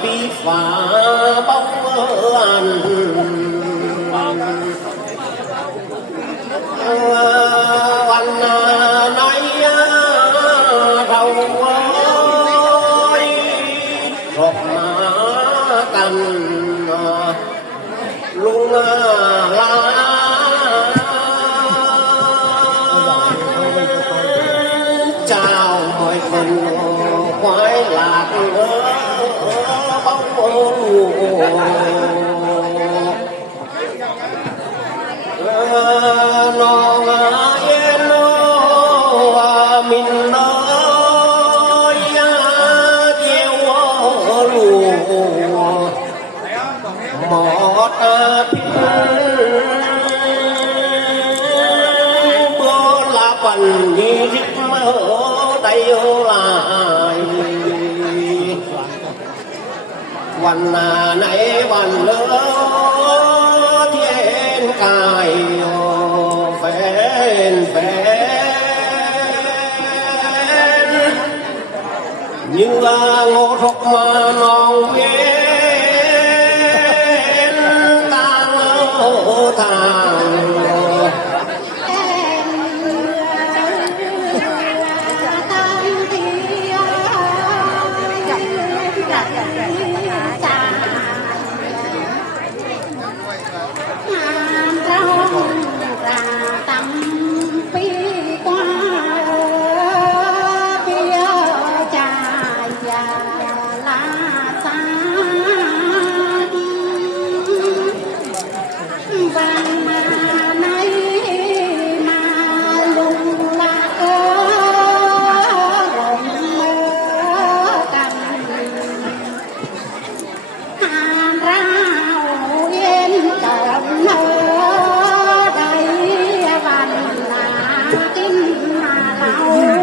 ปีฟ้าบ้องเอิญวันไหนเรารบมากันลุงลาเจ้าหอยคนควายหลากบ้องโอ้น้องเย็นมินน้อยเดียวลูหมอตาพิโบลาปันยี่สิบมาได้ลายวันไหนวันเลอเทียนกายแฟนยิ่งละโง่ทกมานองเวนตาทางHãy subscribe cho kênh Ghiền Mì Gõ để không bỏ lỡ